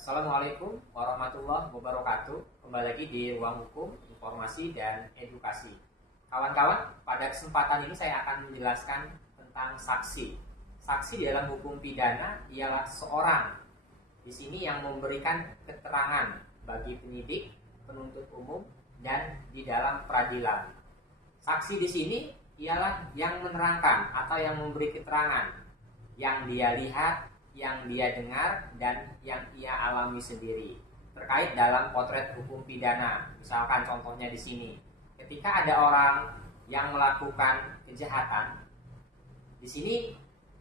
Assalamualaikum warahmatullahi wabarakatuh. Kembali lagi di Ruang Hukum, Informasi, dan Edukasi. Kawan-kawan, pada kesempatan ini saya akan menjelaskan tentang saksi. Saksi di dalam hukum pidana ialah seorang di sini yang memberikan keterangan bagi penyidik, penuntut umum, dan di dalam peradilan. Saksi di sini ialah yang menerangkan atau yang memberi keterangan yang dia lihat, yang dia dengar, dan yang ia alami sendiri terkait dalam potret hukum pidana. Misalkan contohnya di sini, ketika ada orang yang melakukan kejahatan, di sini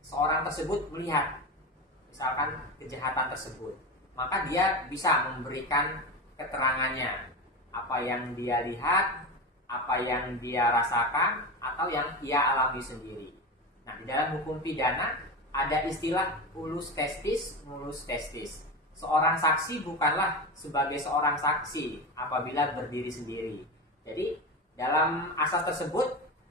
seorang tersebut melihat misalkan kejahatan tersebut, maka dia bisa memberikan keterangannya, apa yang dia lihat, apa yang dia rasakan, atau yang ia alami sendiri. Nah, di dalam hukum pidana ada istilah ulus testis, mulus testis. Seorang saksi bukanlah sebagai seorang saksi apabila berdiri sendiri. Jadi dalam asas tersebut,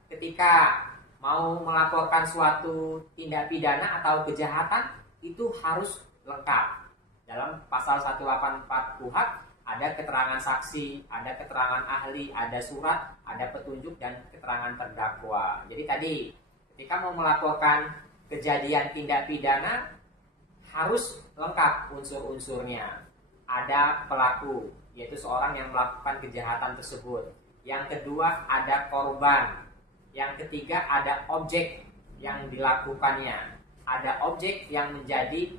ketika mau melaporkan suatu tindak pidana atau kejahatan, itu harus lengkap. Dalam pasal 184 KUHP ada keterangan saksi, ada keterangan ahli, ada surat, ada petunjuk, dan keterangan terdakwa. Jadi tadi ketika mau melaporkan kejadian tindak pidana harus lengkap unsur-unsurnya. Ada pelaku, yaitu seorang yang melakukan kejahatan tersebut. Yang kedua ada korban. Yang ketiga ada objek yang dilakukannya. Ada objek yang menjadi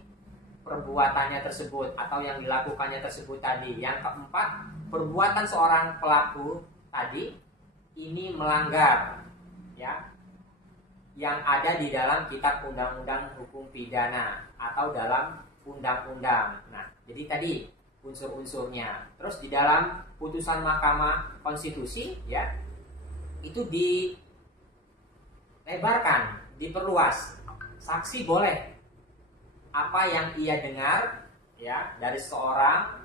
perbuatannya tersebut atau yang dilakukannya tersebut tadi. Yang keempat, perbuatan seorang pelaku tadi ini melanggar ya yang ada di dalam kitab undang-undang hukum pidana atau dalam undang-undang. Nah, jadi tadi unsur-unsurnya. Terus di dalam putusan Mahkamah Konstitusi ya, itu dilebarkan, diperluas. Saksi boleh apa yang ia dengar ya dari seorang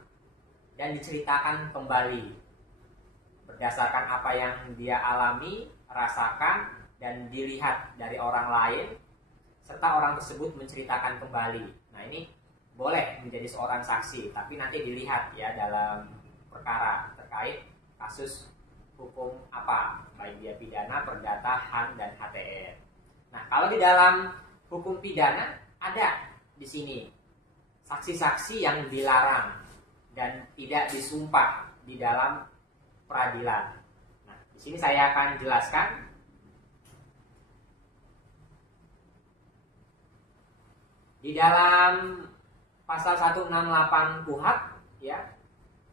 dan diceritakan kembali berdasarkan apa yang dia alami, rasakan, dan dilihat dari orang lain, serta orang tersebut menceritakan kembali. Nah, ini boleh menjadi seorang saksi, tapi nanti dilihat ya dalam perkara terkait kasus hukum apa, baik dia pidana, perdata, HAM, dan HTR. Nah, kalau di dalam hukum pidana ada di sini saksi-saksi yang dilarang dan tidak disumpah di dalam peradilan. Nah, di sini saya akan jelaskan. Di dalam pasal 168 KUHP ya,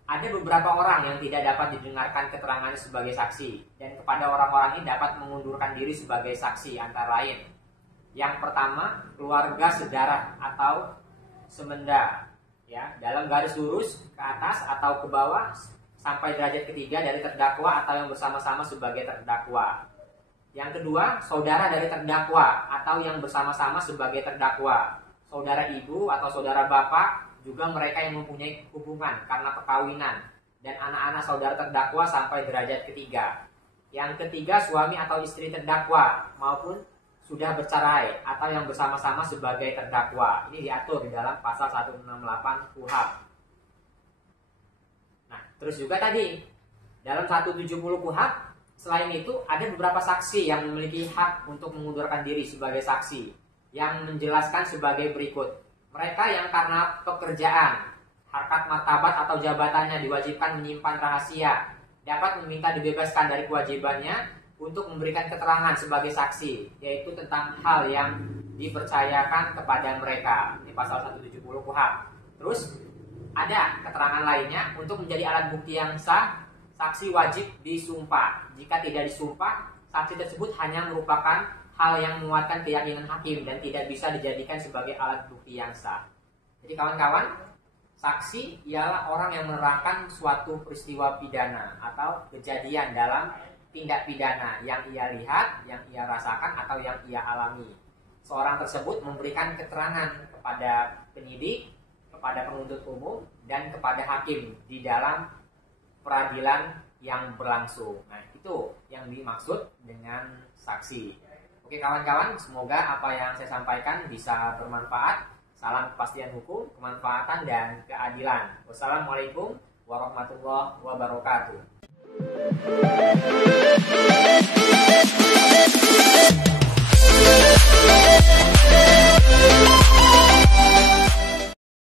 ada beberapa orang yang tidak dapat didengarkan keterangannya sebagai saksi, dan kepada orang-orang ini dapat mengundurkan diri sebagai saksi antara lain. Yang pertama, keluarga sedarah atau semenda ya, dalam garis lurus ke atas atau ke bawah sampai derajat ketiga dari terdakwa atau yang bersama-sama sebagai terdakwa. Yang kedua, saudara dari terdakwa atau yang bersama-sama sebagai terdakwa. Saudara ibu atau saudara bapak, juga mereka yang mempunyai hubungan karena perkawinan, dan anak-anak saudara terdakwa sampai derajat ketiga. Yang ketiga, suami atau istri terdakwa maupun sudah bercerai atau yang bersama-sama sebagai terdakwa. Ini diatur di dalam pasal 168 KUHP. Nah, terus juga tadi dalam 170 KUHP, selain itu ada beberapa saksi yang memiliki hak untuk mengundurkan diri sebagai saksi, yang menjelaskan sebagai berikut. Mereka yang karena pekerjaan, harkat martabat atau jabatannya diwajibkan menyimpan rahasia, dapat meminta dibebaskan dari kewajibannya untuk memberikan keterangan sebagai saksi, yaitu tentang hal yang dipercayakan kepada mereka. Ini pasal 170 KUHP. Terus ada keterangan lainnya, untuk menjadi alat bukti yang sah, saksi wajib disumpah. Jika tidak disumpah, saksi tersebut hanya merupakan hal yang menguatkan keyakinan hakim dan tidak bisa dijadikan sebagai alat bukti yang sah. Jadi kawan-kawan, saksi ialah orang yang menerangkan suatu peristiwa pidana atau kejadian dalam tindak pidana yang ia lihat, yang ia rasakan, atau yang ia alami. Seorang tersebut memberikan keterangan kepada penyidik, kepada penuntut umum, dan kepada hakim di dalam peradilan yang berlangsung. Nah, itu yang dimaksud dengan saksi. Oke kawan-kawan, semoga apa yang saya sampaikan bisa bermanfaat. Salam kepastian hukum, kemanfaatan, dan keadilan. Wassalamualaikum warahmatullahi wabarakatuh.